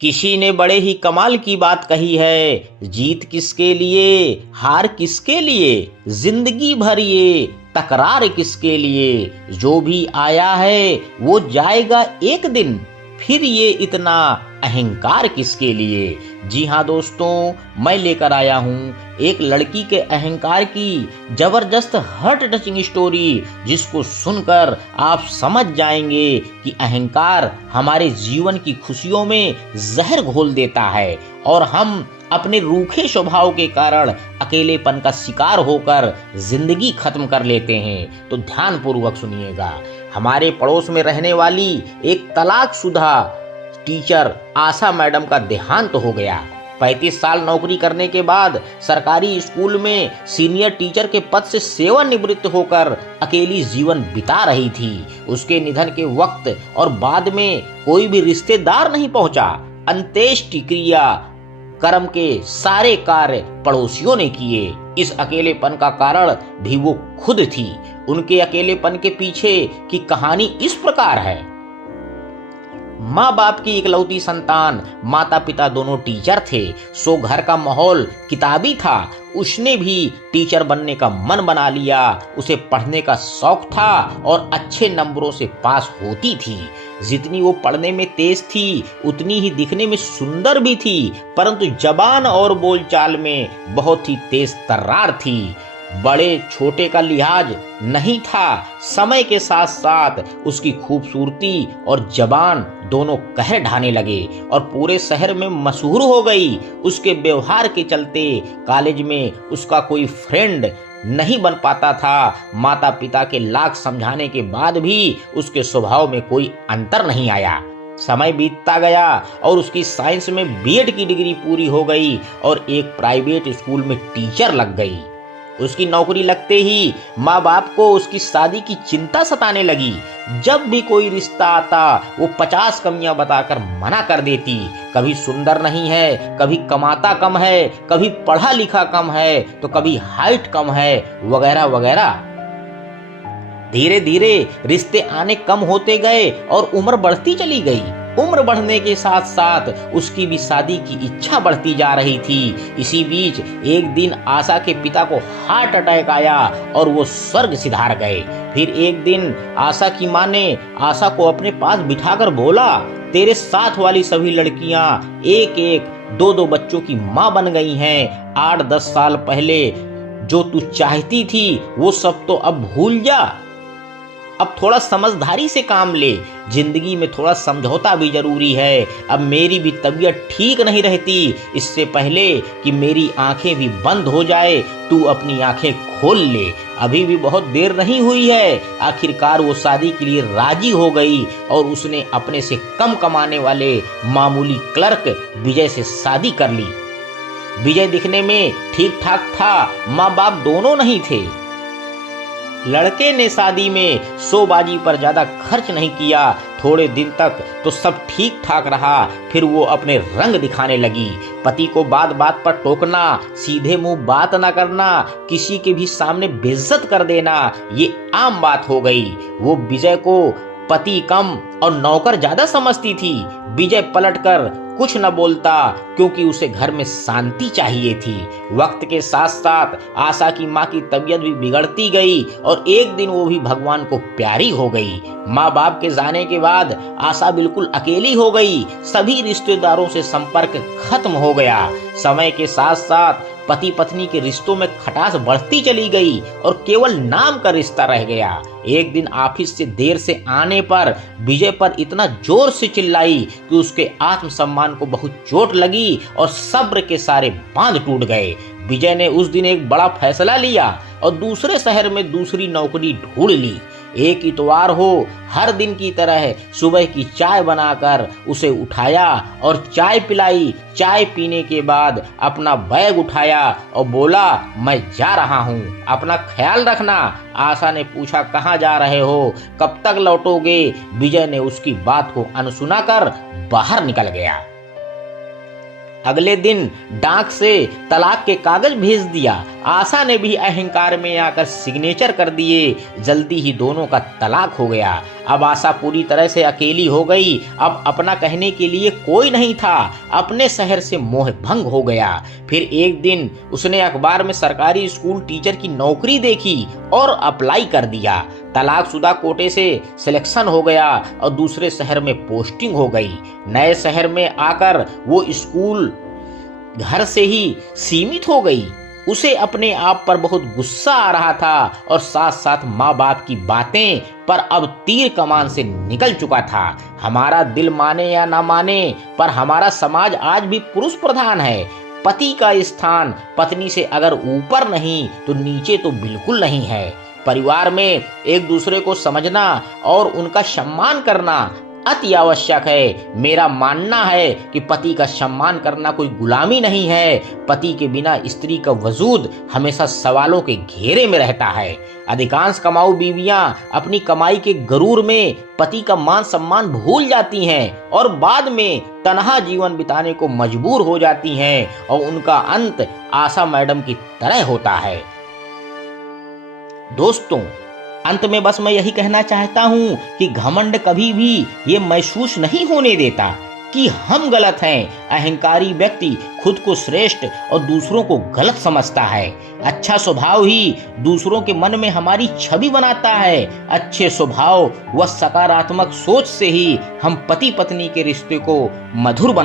किसी ने बड़े ही कमाल की बात कही है, जीत किसके लिए, हार किसके लिए, जिंदगी भर ये तकरार किसके लिए। जो भी आया है वो जाएगा एक दिन, फिर ये इतना अहंकार किसके लिए। जी हाँ दोस्तों, मैं लेकर आया हूँ एक लड़की के अहंकार की जबरदस्त हार्ट टचिंग स्टोरी, जिसको सुनकर आप समझ जाएंगे कि अहंकार हमारे जीवन की खुशियों में जहर घोल देता है और हम अपने रूखे स्वभाव के कारण अकेलेपन का शिकार होकर जिंदगी खत्म कर लेते हैं। तो ध्यानपूर्वक सुनिएगा। हमारे पड़ोस में रहने वाली एक तलाकशुदा टीचर आशा मैडम का देहांत हो गया। 35 साल नौकरी करने के बाद सरकारी स्कूल में सीनियर टीचर के पद से सेवानिवृत्त होकर अकेली जीवन बिता रही थी। उसके निधन के वक्त और बाद में कोई भी रिश्तेदार नहीं पहुंचा। अंत्येष्टि क्रिया कर्म के सारे कार्य पड़ोसियों ने किए। इस अकेलेपन का कारण भी वो खुद थी। उनके अकेलेपन के पीछे की कहानी इस प्रकार है। माँ बाप की इकलौती संतान, माता पिता दोनों टीचर थे, सो घर का माहौल किताबी था। उसने भी टीचर बनने का मन बना लिया। उसे पढ़ने का शौक था और अच्छे नंबरों से पास होती थी। जितनी वो पढ़ने में तेज थी उतनी ही दिखने में सुंदर भी थी, परंतु जबान और बोलचाल में बहुत ही तेज तर्रार थी। बड़े छोटे का लिहाज नहीं था। समय के साथ साथ उसकी खूबसूरती और जबान दोनों कहर ढाने लगे और पूरे शहर में मशहूर हो गई। उसके व्यवहार के चलते कॉलेज में उसका कोई फ्रेंड नहीं बन पाता था। माता पिता के लाख समझाने के बाद भी उसके स्वभाव में कोई अंतर नहीं आया। समय बीतता गया और उसकी साइंस में बीएड की डिग्री पूरी हो गई और एक प्राइवेट स्कूल में टीचर लग गई। उसकी नौकरी लगते ही माँ बाप को उसकी शादी की चिंता सताने लगी। जब भी कोई रिश्ता आता वो 50 कमियां बताकर मना कर देती। कभी सुंदर नहीं है, कभी कमाता कम है, कभी पढ़ा लिखा कम है, तो कभी हाइट कम है, वगैरह वगैरह। धीरे धीरे रिश्ते आने कम होते गए और उम्र बढ़ती चली गई। उम्र बढ़ने के साथ साथ उसकी भी शादी की इच्छा बढ़ती जा रही थी। इसी बीच एक दिन आशा के पिता को हार्ट अटैक आया और वो स्वर्ग सिधार गए। फिर एक दिन आशा की माँ ने आशा को अपने पास बिठाकर बोला, तेरे साथ वाली सभी लड़कियां एक एक दो दो बच्चों की माँ बन गई हैं। 8-10 साल पहले जो तू चाहती थी वो सब तो अब भूल जा। अब थोड़ा समझदारी से काम ले। जिंदगी में थोड़ा समझौता भी जरूरी है। अब मेरी भी तबीयत ठीक नहीं रहती। इससे पहले कि मेरी आंखें भी बंद हो जाए तू अपनी आंखें खोल ले। अभी भी बहुत देर नहीं हुई है। आखिरकार वो शादी के लिए राजी हो गई और उसने अपने से कम कमाने वाले मामूली क्लर्क विजय से शादी कर ली। विजय दिखने में ठीक ठाक था, माँ बाप दोनों नहीं थे। लड़के ने शादी में शोबाजी पर ज्यादा खर्च नहीं किया। थोड़े दिन तक तो सब ठीक ठाक रहा, फिर वो अपने रंग दिखाने लगी। पति को बात बात पर टोकना, सीधे मुंह बात ना करना, किसी के भी सामने बेइज्जत कर देना, ये आम बात हो गई। वो विजय को पति कम और नौकर ज्यादा समझती थी। विजय पलटकर कुछ न बोलता क्योंकि उसे घर में शांति चाहिए थी। वक्त के साथ साथ आशा की माँ की तबीयत भी बिगड़ती गई और एक दिन वो भी भगवान को प्यारी हो गई। माँ बाप के जाने के बाद आशा बिल्कुल अकेली हो गई। सभी रिश्तेदारों से संपर्क खत्म हो गया। समय के साथ साथ पति पत्नी के रिश्तों में खटास बढ़ती चली गई और केवल नाम का रिश्ता रह गया। एक दिन ऑफिस से देर से आने पर विजय पर इतना जोर से चिल्लाई कि उसके आत्मसम्मान को बहुत चोट लगी और सब्र के सारे बांध टूट गए। विजय ने उस दिन एक बड़ा फैसला लिया और दूसरे शहर में दूसरी नौकरी ढूंढ ली। एक इतवार हो, हर दिन की तरह सुबह की चाय बनाकर उसे उठाया और चाय पिलाई। चाय पीने के बाद अपना बैग उठाया और बोला, मैं जा रहा हूँ, अपना ख्याल रखना। आशा ने पूछा, कहाँ जा रहे हो, कब तक लौटोगे? विजय ने उसकी बात को अनसुना कर बाहर निकल गया। अगले दिन डाक से तलाक के कागज भेज दिया। आशा ने भी अहंकार में आकर सिग्नेचर कर दिए। जल्दी ही दोनों का तलाक हो गया। अब आशा पूरी तरह से अकेली हो गई। अब अपना कहने के लिए कोई नहीं था। अपने शहर से मोह भंग हो गया। फिर एक दिन उसने अखबार में सरकारी स्कूल टीचर की नौकरी देखी और अप्लाई कर दिया। तलाकशुदा कोटे से सिलेक्शन हो गया और दूसरे शहर में पोस्टिंग हो गई। नए शहर में आकर वो स्कूल घर से ही सीमित हो गई। उसे अपने आप पर बहुत गुस्सा आ रहा था और साथ साथ माँ बाप की बातें पर अब तीर कमान से निकल चुका था। हमारा दिल माने या ना माने, पर हमारा समाज आज भी पुरुष प्रधान है। पति का स्थान पत्नी से अगर ऊपर नहीं तो नीचे तो बिल्कुल नहीं है। परिवार में एक दूसरे को समझना और उनका सम्मान करना अति आवश्यक है। मेरा मानना है कि पति का सम्मान करना कोई गुलामी नहीं है। पति के बिना स्त्री का वजूद हमेशा सवालों के घेरे में रहता है। अधिकांश कमाऊ बीवियां अपनी कमाई के गरूर में पति का मान सम्मान भूल जाती हैं और बाद में तन्हा जीवन बिताने को मजबूर हो जाती हैं और उनका अंत आशा मैडम की तरह होता है। दोस्तों, अंत में बस मैं यही कहना चाहता हूं कि घमंड कभी भी ये महसूस नहीं होने देता कि हम गलत हैं। अहंकारी व्यक्ति खुद को श्रेष्ठ और दूसरों को गलत समझता है। अच्छा स्वभाव ही दूसरों के मन में हमारी छवि बनाता है। अच्छे स्वभाव व सकारात्मक सोच से ही हम पति पत्नी के रिश्ते को मधुर बना